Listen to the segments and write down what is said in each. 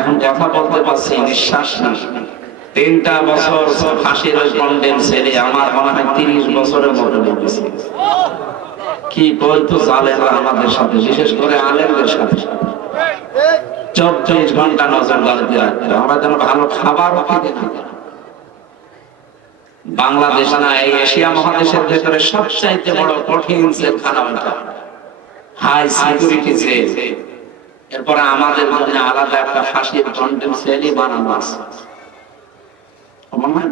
এখন কথা বলতে পারছি, নিঃশ্বাস না। 3টা বছর ফাঁসির ওই কন্ডেম ছেলে আমার মনে হয় 30 বছরের মতো লেগেছে। কি বলতো জালেমরা আমাদের সাথে, বিশেষ করে আলেমদের সাথে 24 ঘন্টা নজরদারিতে রাখতো। আমরা যেন ভালো খাবারও খেতে না। বাংলাদেশ না, এই এশিয়া মহাদেশের ভেতরে সবচাইতে বড় কঠিন জেলখানা ওইটা, হাই সিকিউরিটি জেল। এরপরে আমাদের জন্য আলাদা একটা ফাঁসির কন্ডেম সেলই বানানো আছে।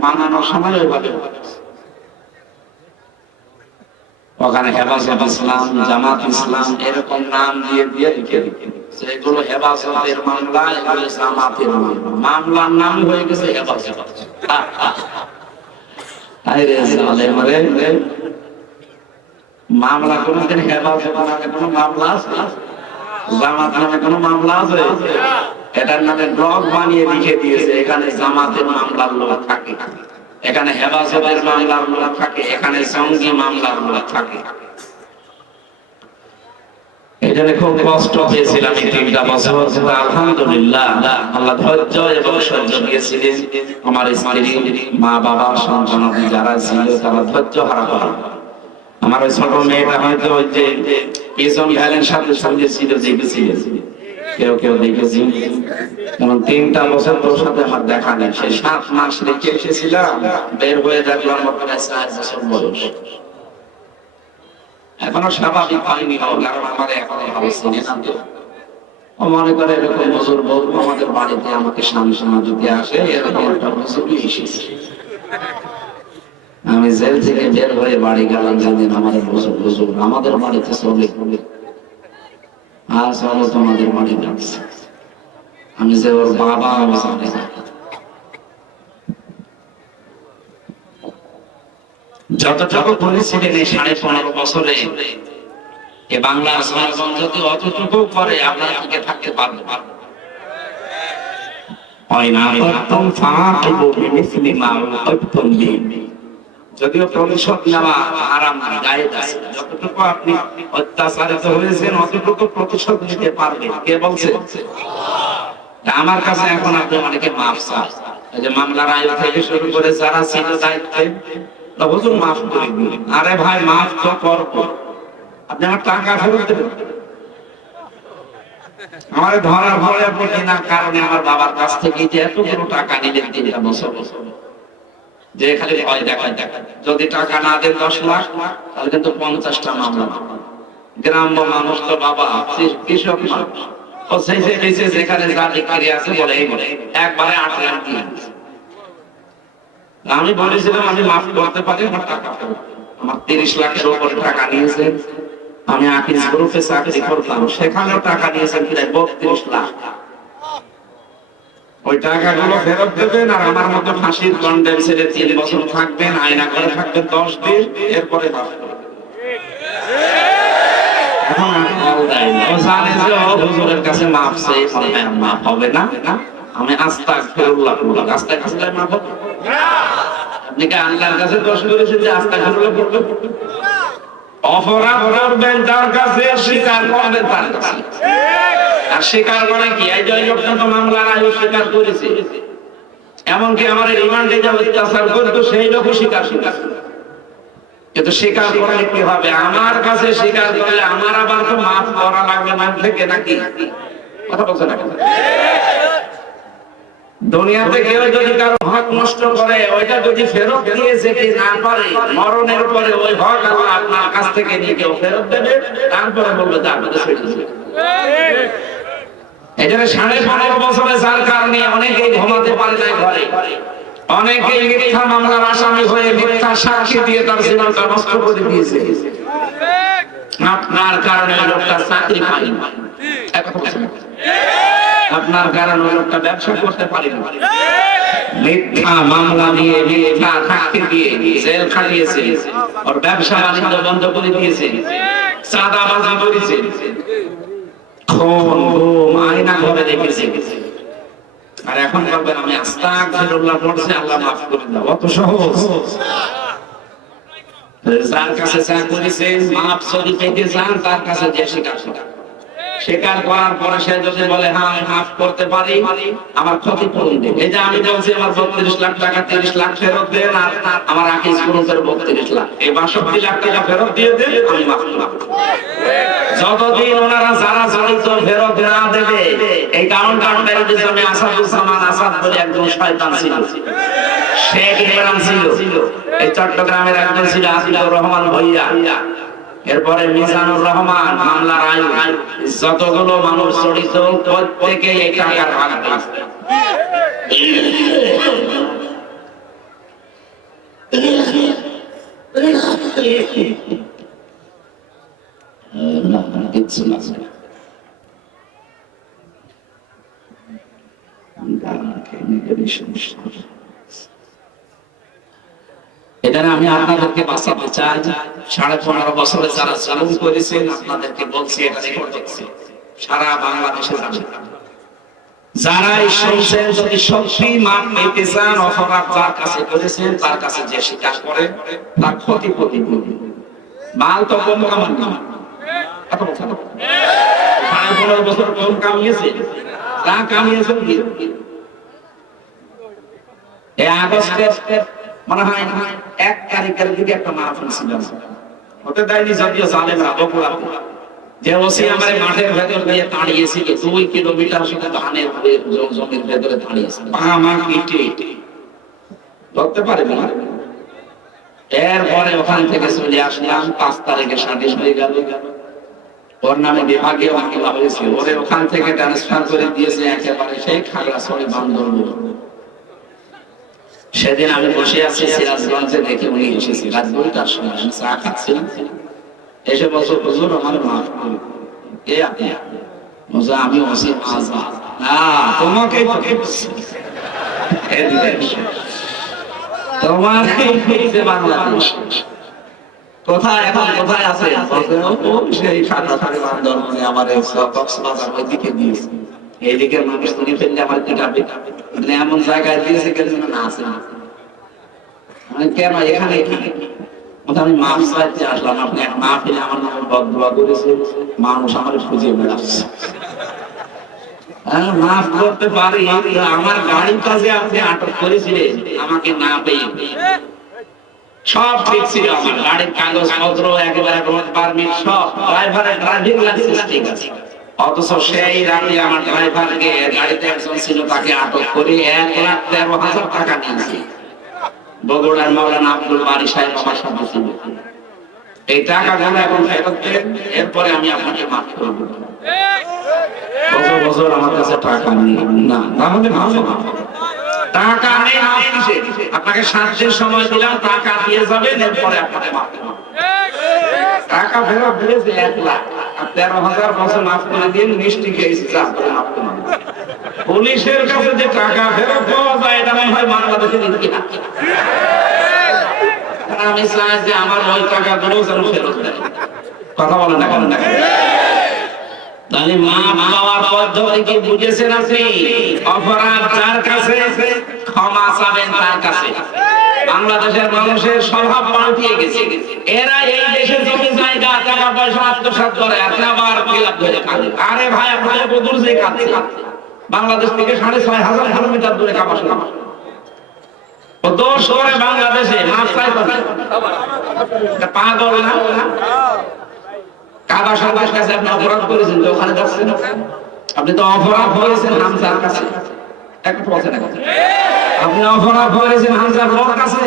বানানোর সময় ওইভাবে ওখানে হেফাজত ইসলাম, জামাত ইসলাম এরকম নাম দিয়ে দিয়ে লিখে লিখে সেগুলো হেফাজতের মামলা, এগুলো জামাতের মামলা। মামলার নাম হয়ে গেছে হেফাজত। মামলা কোনদিন হেফাজত নামে কোনো মামলা আছে? জামাত নামে কোনো মামলা আছে? এটার নামে ব্লগ বানিয়ে লিখে দিয়েছে, এখানে জামাতের মামলার লোক থাকে, এখানে হেফাজতের মামলার লোক থাকে, এখানে জঙ্গি মামলার লোক থাকে। এই জন্য খুব কষ্ট পেয়েছিলাম এই 3টা বছর। আলহামদুলিল্লাহ আল্লাহ ধৈর্য এবং সহ্য দিয়েছিলেন। আমার স্ত্রী, মা বাবা, সন্তানাদি যারা ছিল তারা ধৈর্য হারা হয়। আমার ওই ছোট মেয়েটা হয়তো ওই যে পিজন ভ্যালের সাথে সঙ্গে ছিল, দেখেছিলেন কেউ কেউ দেখেছি। কারণ 3টা বছর তোর সাথে আমার দেখা নেই। সে 7 মাস রেখে এসেছিলাম, বের হয়ে দেখলাম আমার প্রায় 4 বছর বয়স। এখনো স্বাভাবিক হয়নি, কারণ আমার এখনো ভালো চিনে না তো। ও মনে করে এরকম হুজুর বলবো আমাদের বাড়িতে আমাকে স্বামী দিতে আসে, এরকম একটা হুজুরই এসেছে। আমি জেল থেকে বের হয়ে বাড়ি গেলাম, যেদিন আমাদের হুজুর আমাদের বাড়িতে চলে চলো তোমাদের বাড়ি ডাকছে। আমি যে ওর বাবা যতটুকু বলেছিলেন এই 15.5 বছরে এ বাংলার জনগণ যদি অতটুকু করে, আপনারা টিকে থাকতে পারবে যদিও প্রতিশোধ নেওয়া হারাম, জায়েজ আছে। যতটুকু আপনি অত্যাচারিত হয়েছেন অতটুকু প্রতিশোধ নিতে পারবেন। কে বলছে? আমার কাছে এখন আপনি অনেকে মাফ চান, এই যে মামলার আয়ু থেকে শুরু করে যারা ছিল দায়িত্বে, হুজুর মাফ করে দিন। আরে ভাই মাফ তো করবো, আপনি আমার টাকা ফেরত দেবেন। আমার ধরা ভরে আপনি কিনা কারণে আমার বাবার কাছ থেকে যে এতগুলো টাকা নিলেন 3টা বছর, যে খালি ভয় দেখায় যদি টাকা না দেন 10 লাখ, তাহলে কিন্তু 50টা মামলা। গ্রাম্য মানুষ তো বাবা, কৃষক মানুষ, ও সেই যে যেখানে যা বিক্রি আছে বলে একবারে 8 লাখ দিয়ে। আমি বলেছিলাম আমি মাফ করতে পারি, আমার টাকা ফেরত। আমার 30 লাখের উপরে টাকা নিয়েছে। আমি আকিজ গ্রুপে চাকরি করতাম, সেখানেও টাকা নিয়েছেন প্রায় 32 লাখ। ওই টাকাগুলো ফেরত দেবেন, আর আমার মতো ফাঁসির কন্ডেম ছেড়ে 3 বছর থাকবেন, আয়না করে থাকবেন 10 দিন, এরপরে মাফ করবেন। এখন হুজুরের কাছে মাফ চেয়ে মাফ হবে না, আমি আস্তাগফিরুল্লাহ বললাম। আস্তাগফিরুল্লাহ মাফ হবে না? আপনি কি আল্লাহর কাছে দোষ করেছেন যে আস্তাগফিরুল্লাহ বলবেন? অপরাধ করবেন তার কাছে, স্বীকার করবেন তার কাছে। আর স্বীকার করে কি, এই যে লোকটা তো মামলার আয়ু স্বীকার করেছে, এমনকি আমার রিমান্ডে যা অত্যাচার করতো সেই লোকও স্বীকার করেছে। কিন্তু স্বীকার করলে কি হবে? আমার কাছে স্বীকার করলে আমার আবার তো মাফ করা লাগবে না থেকে নাকি? কথা বলছে না? দুনিয়াতে কেউ যদি কারো হক নষ্ট করে, ওইটা যদি ফেরত দিয়ে যেতে না পারে, মরণের পরে ওই হক আল্লাহ আপনার কাছ থেকে নিয়ে কেউ ফেরত দেবে, তারপরে বলবে যে আপনাদের ছেড়ে দিবে। এই জন্য 15.5 বছরে যার কারণে অনেকেই ঘুমাতে পারে না ঘরে, অনেকেই মিথ্যা মামলার আসামি হয়ে মিথ্যা সাক্ষী দিয়ে তার জীবনটা নষ্ট করে দিয়েছে। আপনার কারণে ওই লোকটা চাকরি পায়নি, আপনার কারণে ওই লোকটা ব্যবসা করতে পারেনি, মিথ্যা মামলা দিয়ে মিথ্যা সাক্ষী দিয়ে জেল খাটিয়েছে, ওর ব্যবসা বাণিজ্য বন্ধ করে দিয়েছে, চাঁদাবাজি করেছে, আয়না ঘরে রেখেছে। আর এখন বলবেন আমি আস্তাগফিরুল্লাহ পড়ছি, আল্লাহ মাফ করে দাও। অত সহজ? যার কাছে যা করেছে মাফ যদি পেতে চান, তার কাছে যে স্বীকার করেন। স্বীকার করার পরে সে যদি বলে হ্যাঁ আমি মাফ করতে পারি, আমার ক্ষতিপূরণ দেবে। এই যে আমি বলছি আমার 32 লাখ টাকা 30 লাখ ফেরত দেন, আর আমার আকিজ পূরণ করে 32 লাখ, এই 62 লাখ টাকা ফেরত দিয়ে দেন, আমি মাফ করব। যতদিন ওনারা যারা জড়িত ফেরত না দেবে, এই কাউন্টারের পিছনে আসাদুজ্জামান আসাদ বলে একজন শয়তান ছিল, শেখ ইমরান ছিল, এই চট্টগ্রামের একজন ছিল আজিজুর রহমান ভূঁইয়া, এরপরে মিজানুর রহমান, মামলার আইন, যতগুলো মানুষ জড়িত প্রত্যেকে এই টাকার ভাগ আছে। এখানে আমি আপনাদেরকে বাঁচাতে চাই, 15.5 বছরে যারা জুলুম করেছেন আপনাদেরকে বলছি, এটা রেকর্ড হচ্ছে সারা বাংলাদেশে যাবে। যারা এই শুনছেন যদি সত্যি মাপ পেতে চান, অপরাধ যার কাছে করেছেন তার কাছে যে স্বীকার করে তার ক্ষতি মাল তো কম কামান না, এত বছর 15 বছর কম কামিয়েছে, যা কামিয়েছেন এই আগস্টের মনে হয় 1 তারিখের দিকে একটা মাহফিল ছিল, হতে দেয়নি যদিও জালেমরা বকুড়া, যে ওসি আমারে মাঠের ভেতর দিয়ে দাঁড়িয়েছিল 2 কিলোমিটার শুধু ধানের জমির ভেতরে দাঁড়িয়েছিল, মা কিটে ধরতে পারে না। এরপরে ওখান থেকে চলে আসলাম, 5 তারিখে স্বাধীন হয়ে গেল, ওর নামে বিভাগীয় মামলা হয়েছে, ওরে ওখান থেকে ট্রান্সফার করে দিয়েছে একেবারে সেই খাগড়াছড়ি বান্দরবান। সেদিন আমি বসে আছি সিরাজগঞ্জে, দেখে উনি এসেছি রাত 2টার সময়, আমি চা খাচ্ছিলাম, এসে বলছো হুজুর আমার মাফ করুন। কে আপনি? বলছো আমি ওসি আজাদ। না তোমাকে তোমার বাংলাদেশ কোথায়, এখন কোথায় আছে? সেই খাগড়াছড়ি বান্দরবানে আমার কক্সবাজার ওইদিকে দিয়েছে, এইদিকে মানুষ তুমি ফেললে আমার পিটাবে, এমন জায়গায় দিয়েছে কেন না আছে না, মানে কেন এখানে আমি মাফ চাইতে আসলাম, আপনি এক মাহফিলে আমার নামে বদদোয়া করেছে, মানুষ আমার খুঁজে বেড়াচ্ছে। মাফ করতে পারি, আমার গাড়ির কাজে আপনি আটক করেছিলেন আমাকে না পেয়ে, সব ঠিক ছিল, আমার গাড়ির কাগজ পত্র একেবারে রোড পারমিট সব, ড্রাইভারের ড্রাইভিং লাইসেন্স ঠিক আছে, অথচ সেই রাতে আমার ড্রাইভারকে, গাড়িতে একজন ছিল তাকে আটক করে 1,13,000 টাকা নিয়েছে। বগুড়ার মাওলানা আব্দুল বারী সাহেব আমার সাথে ছিল, এই টাকাগুলো এখন ফেরত দেন, এরপরে আমি আপনাকে মাফ করব। বছর আমার কাছে টাকা নেই, না তাহলে মাফ টাকা নেই, মাফ কিসে? আপনাকে 7 দিন সময় দিলাম, টাকা দিয়ে যাবেন, এরপরে আপনাকে মাফ করব। টাকা ফেরত দিয়েছে 1 লাখ, আর 13,000 বছর মাফ করে দিন, মিষ্টি খেয়েছি যা করে মাফ করুন। পুলিশের কাছে যে টাকা ফেরত পাওয়া যায় এটা মনে হয় বাংলাদেশের ইতিহাস। আমি চাই যে আমার ওই টাকাগুলো যেন ফেরত দেয়, কথা বলেন না কেন? তাহলে মাপ পাওয়ার পদ্ধতি কি বুঝেছেন আপনি? অপরাধ যার কাছে, ক্ষমা চাবেন তার কাছে। বাংলাদেশের মানুষের স্বভাব পাল্টিয়ে গেছে, এরা এই দেশে জমি জায়গা টাকা পয়সা আত্মসাৎ করে, আপনি আবার খিলাফ ধরে কাঁদে। আরে ভাই আপনাদের কদুর যে কাঁদছে, বাংলাদেশ থেকে 6,500 কিলোমিটার দূরে কাবাসনা, ও দোষ করে বাংলাদেশে মাছ চাইতো না, পাগল না? কাবা শরীফের কাছে আপনি অপরাধ করেছেন, ওখানে যাচ্ছেন, আপনি তো অপরাধ করেছেন হামজার কাছে, একটা বলছেন আপনি অপরাধ করেছেন হামজার বড় কাছে।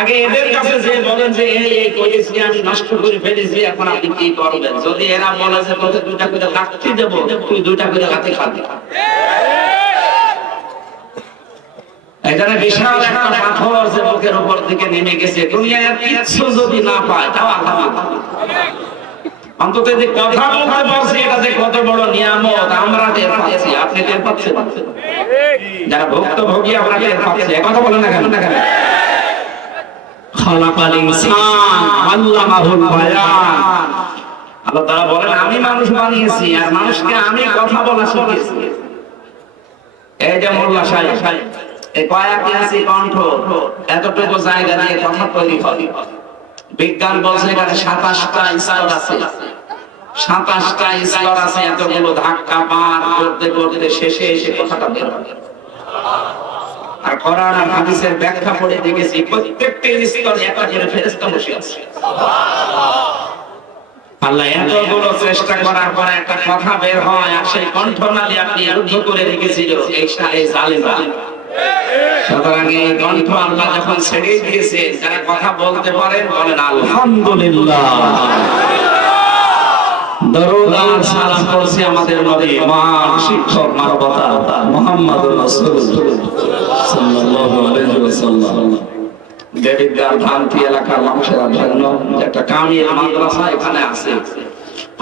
আগে এদের কাছে যে বলেন যে এই করেছি আমি নষ্ট করে ফেলেছি, এখন আপনি কি করবেন? যদি এরা বলে যে তোকে 2টা করে লাঠি দেবো, তুই 2টা করে লাঠি খাবি। এখানে বিশাল একটা পাথর যে বুকের উপর দিকে নেমে গেছে, দুনিয়ায় কিছু যদি না পায় তাও আলহামদুলিল্লাহ। অন্তত যে কথা বলতে পারছি এটা যে কত বড় নিয়ামত আমরা টের পাচ্ছি, আপনি টের পাচ্ছেন? যারা ভুক্তভোগী আমরা টের পাচ্ছি, কথা বলেন না কেন? খালাকাল ইনসান আল্লামাহুল বায়ান, আল্লাহ তাআলা বলেন আমি মানুষ বানিয়েছি আর মানুষকে আমি কথা বলা শিখিয়েছি। এই যে মোল্লা সাহেব, এই কয়েক ইঞ্চি কণ্ঠ, এতটুকু জায়গা দিয়ে কথা তৈরি হয়। বিজ্ঞান বলছে এখানে 27টা স্তর আছে, 27টা স্তর আছে, এতগুলো ধাক্কা পার করতে করতে শেষে এসে কথাটা বের হবে। আর কোরআন আর হাদিসের ব্যাখ্যা পড়ে দেখেছি প্রত্যেকটা স্তরে একটা করে ফেরেশতা বসে আছে। আল্লাহ এতগুলো চেষ্টা করার পরে একটা কথা বের হয়, আর সেই কণ্ঠনালী আপনি রুদ্ধ করে রেখেছিল এই জালেমরা। সুতরাং এই কণ্ঠ আল্লাহ যখন ছেড়ে দিয়েছে, যারা কথা বলতে পারেন বলেন আলহামদুলিল্লাহ। দরুদ আর সালাম করছি আমাদের নবী মহান শিক্ষক মানবতা মুহাম্মদুর রাসূলুল্লাহ সাল্লাল্লাহু আলাইহি ওয়াসাল্লাম। দেবিদ্বার ধানতি এলাকার মানুষের জন্য একটা কামিল মাদ্রাসা এখানে আছে।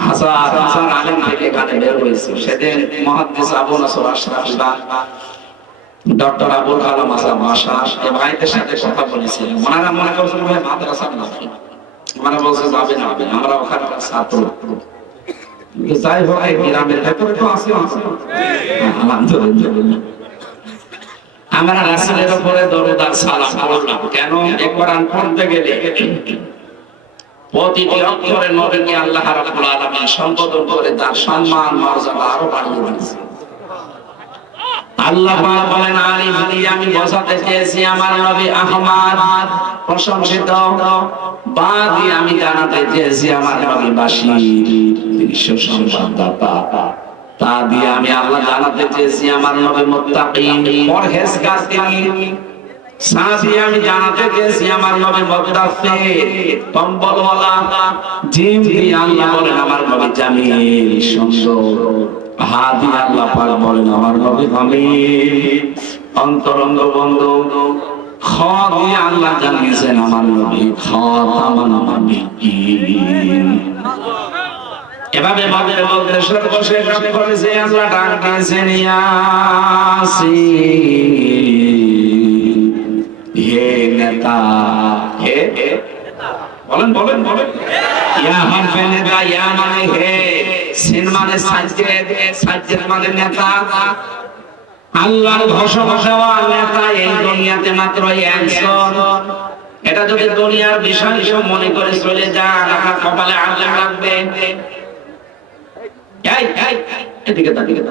হাজার আলেম থেকে এখানে বের হয়েছে। সেদিন মুহাদ্দিস আবু নসর আশরাফি ডক্টর আবুল কালাম আযম মাশা এই ভাইদের সাথে কথা বলেছিলেন। ওনারা মনে করছেন ভাই মাদ্রাসা না, ওনারা বলছে যাবে না, আমরা ওখানকার ছাত্র। যাই হোক এই গ্রামের ভেতরে তো আছে, আলহামদুলিল্লাহ। আমরা রাসূলের উপরে দরুদ আর সালাম পড়লাম। কেন? এই কোরআন পড়তে গেলে প্রতিটি অক্ষরে নবীকে আল্লাহ রাব্বুল আলামিন সম্বোধন করে তার সম্মান মর্যাদা আরো বাড়িয়ে দিয়েছে। আল্লাহ পাক বলেন আলিফ দিয়ে আমি বোঝাতে চেয়েছি আমার নবী আহমদ প্রশংসিত, বা দিয়ে আমি জানাতে চেয়েছি আমার নবী বাশীর, তিনি সুসংবাদদাতা, তা দিয়ে আমি আল্লাহ জানাতে চেয়েছি আমার নবী মুত্তাকি পরহেজগার তিনি, সা দিয়ে আমি জানাতে চেয়েছি আমার নবী মুদাফফির কম্বলওয়ালা, জিম দিয়ে আল্লাহ বলেন আমার নবী জামিল সুন্দর, হাদি আল্লাহ পাক বলেন আমার নবী হামিদ অন্তরঙ্গ বন্ধু, খ দিয়ে আল্লাহ জানিয়েছেন আমার নবী খাতামান নবিয়্যিন। এভাবে বলতে বলতে সর্বশেষ অক্ষরে যে আল্লাহ ডাক দিয়েছেন ইয়াসিন, হে নেতা, হে বলেন বলেন বলেন, ইয়া হারফে নেতা, ইয়া মানে হে, সিন মানে সাজ্জেদ, সাজ্জেদ মানে নেতা। আল্লাহর ঘোষণা দেওয়া নেতা এই দুনিয়াতে মাত্র একজন। এটা যদি দুনিয়ার বিষয় সব মনে করে চলে যান, আপনার কপালে আগুন লাগবে। এদিকে তাকিয়ে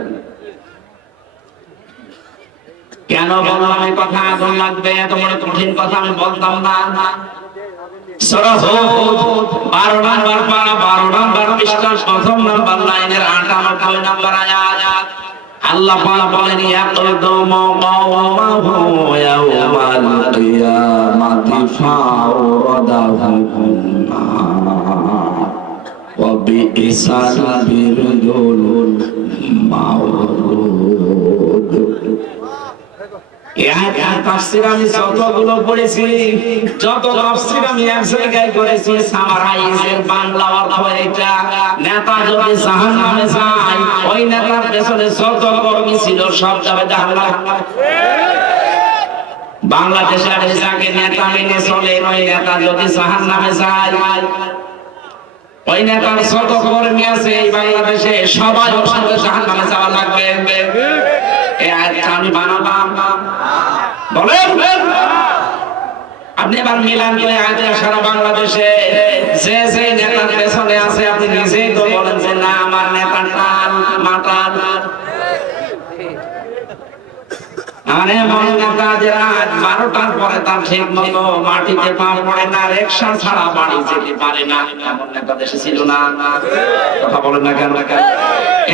কেন বললাম এই কথা আগুন লাগবে? এত বড় কঠিন কথা আমি বলতাম না। সূরা হুদ 12 নম্বর পারা 12 নম্বর পৃষ্ঠা 1ম নম্বর লাইনের 98 নম্বর আয়াত। আল্লাহ পাক বলেন ইয়াকদুমু কওমাহু ইয়াওমাল কিয়ামাতি ফাওরাদাহুম ওয়া বিইসাল বিরদুল মাউরুদ। তাফসীর আমি যতগুলো পড়েছি, যত তাফসীর আমি এক জায়গায় করেছি, সামারাইজের বাংলা অর্থ এটা, নেতা যদি জাহান্নামে যায় ওই নেতার পেছনে যত কর্মী ছিল সব যাবে জাহান্নামে। বাংলাদেশের যাকে নেতা মেনে চলে ওই নেতা যদি জাহান্নামে যায়, ওই নেতার যত কর্মী আছে এই বাংলাদেশে সবাই ওর সাথে জাহান্নামে যাওয়া লাগবে। এই আয়াতটা আমি বানালাম, বলেন আপনি এবার মিলান করে আয়াতটা সারা বাংলাদেশে যে যে নেতার পেছনে আছে আপনি নিজেই তো বলেন যে না আমার নেতা টাল মাতাল। আরে মনে নেতা যে রাত 12টার পরে তার ঠিক মতো মাটিতে পা পড়ে না, রিকশা ছাড়া বাড়ি যেতে পারে না, এমন নেতা দেশে ছিল না। কথা বলেন না কেন?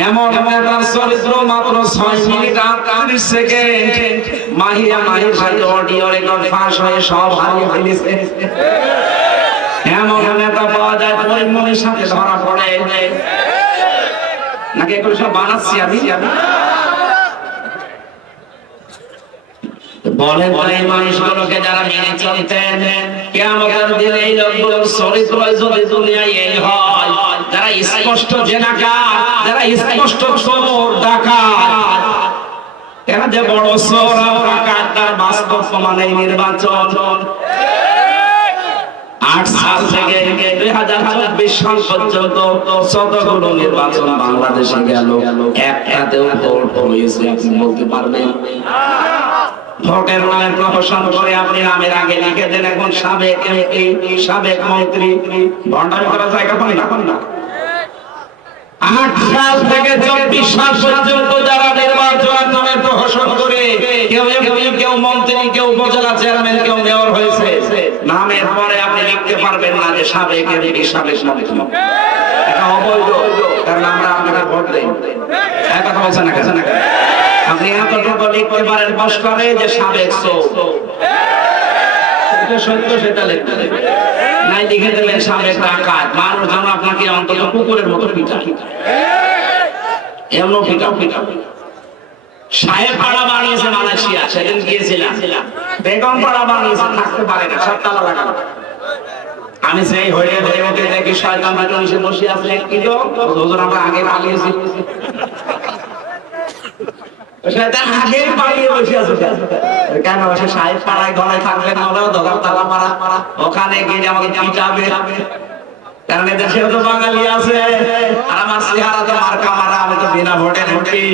এমন নেতার চরিত্র মাত্র 6 মিনিট 38 সেকেন্ড মাহিয়া মাহির সাথে অডিও রেকর্ড ফাঁস হয়ে সব হারিয়ে ফেলেছে। এমন নেতা পাওয়া যায় পরিমণির সাথে ধরা পড়ে নাকি? এগুলো সব বানাচ্ছি আমি। বলেন এই মানুষগুলোকে যারা মেনে চলতেন, কিয়ামতের দিনে এই লোকগুলোর চরিত্র যদি দুনিয়ায় এই হয়, যারা স্পষ্ট জেনাকার, যারা স্পষ্ট চোর ডাকাত, এরা যে বড় চোর আর ডাকাত তার বাস্তব প্রমাণ এই নির্বাচন। 8 সাল থেকে 2024 সাল পর্যন্ত যতগুলো নির্বাচন বাংলাদেশে গেল, একটাতেও ভোট হয়েছে আপনি বলতে পারবেন? ভোটের নামে প্রহসন করে আপনি নামের আগে লিখে দেন এখন সাবেক এমপি, সাবেক মন্ত্রী। ভণ্ডামি করার জায়গা পান না। 8 সাল থেকে 24 সাল পর্যন্ত যারা নির্বাচনের নামে প্রহসন করে কেউ এমপি, কেউ মন্ত্রী, কেউ উপজেলা চেয়ারম্যান, কেউ মেয়র হয়েছে, নামের পরে আপনি লিখতে পারবেন না যে সাবেক এমপি, সাবেক মন্ত্রী। এটা অবৈধ, কারণ আমরা আপনাকে ভোট দেই। এক কথা বলছেন না কেন? আপনি এতটুকু লিখতে পারেন কষ্ট করে যে সাবেক চোর, এটা সত্য, সেটা লিখতে দেবেন। নাই লিখে দেবেন সাবেক ডাকাত, মানুষ যেন আপনাকে অন্তত কুকুরের মতো পিটা, এমন পিটা। সাহেব পাড়া বানিয়েছে মালয়েশিয়া, সেদিন গিয়েছিলাম। বেগম পাড়া বানিয়েছে, থাকতে পারে না, সব তালা লাগানো। আমি সেই হয়ে ওকে দেখি শয়তান এসে বসে আছে 1 কিলো। হুজুর আমরা আগে পালিয়েছি, শয়তান আগে পালিয়ে বসে আছে। কেন বসে সাহেব পাড়ায় ঘরে থাকবে না, হলেও দরজা তালা মারা, ওখানে গিয়ে আমাকে পিটাবে। কারণ এদেশে তো বাঙালি আছে, আর আমার চেহারা তো মার্কা মারা, আমি তো বিনা ভোটে ভোটি।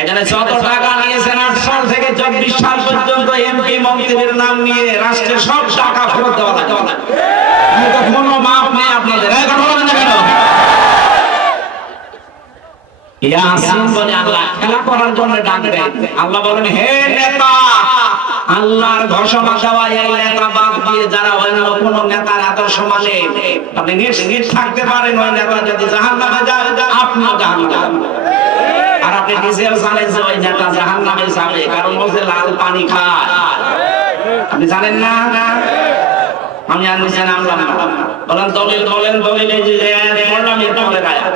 এখানে যত টাকা নিয়েছেন 8 সাল থেকে 24 সাল পর্যন্ত এমপি মন্ত্রীর নাম নিয়ে রাষ্ট্রের সব টাকা ফেরত দেওয়া লাগে। কোনো মাপ নেই আপনাদের। ইয়াসিন বলে আল্লাহ খেলা করার জন্য ডাক দেন। আল্লাহ বলেন, হে নেতা, আল্লাহর ঘোষণা দেওয়া এই নেতা বাদ দিয়ে যারা অন্য কোন নেতার আদর্শ মানে আপনি নিশ্চিত থাকতে পারেন ওই নেতা যদি জাহান্নামে যায়, আপনিও জাহান্নামে যাবেন। আর আপনি নিজেও জানেন যে ওই নেতা জাহান্নামে যাবে, কারণ ও যে লাল পানি খায়। আপনি জানেন না? আমি আর নিচে নামলাম না। বলেন দলিল, বলেন দলিল, এই যে পড়লাম, এর পরে গায়া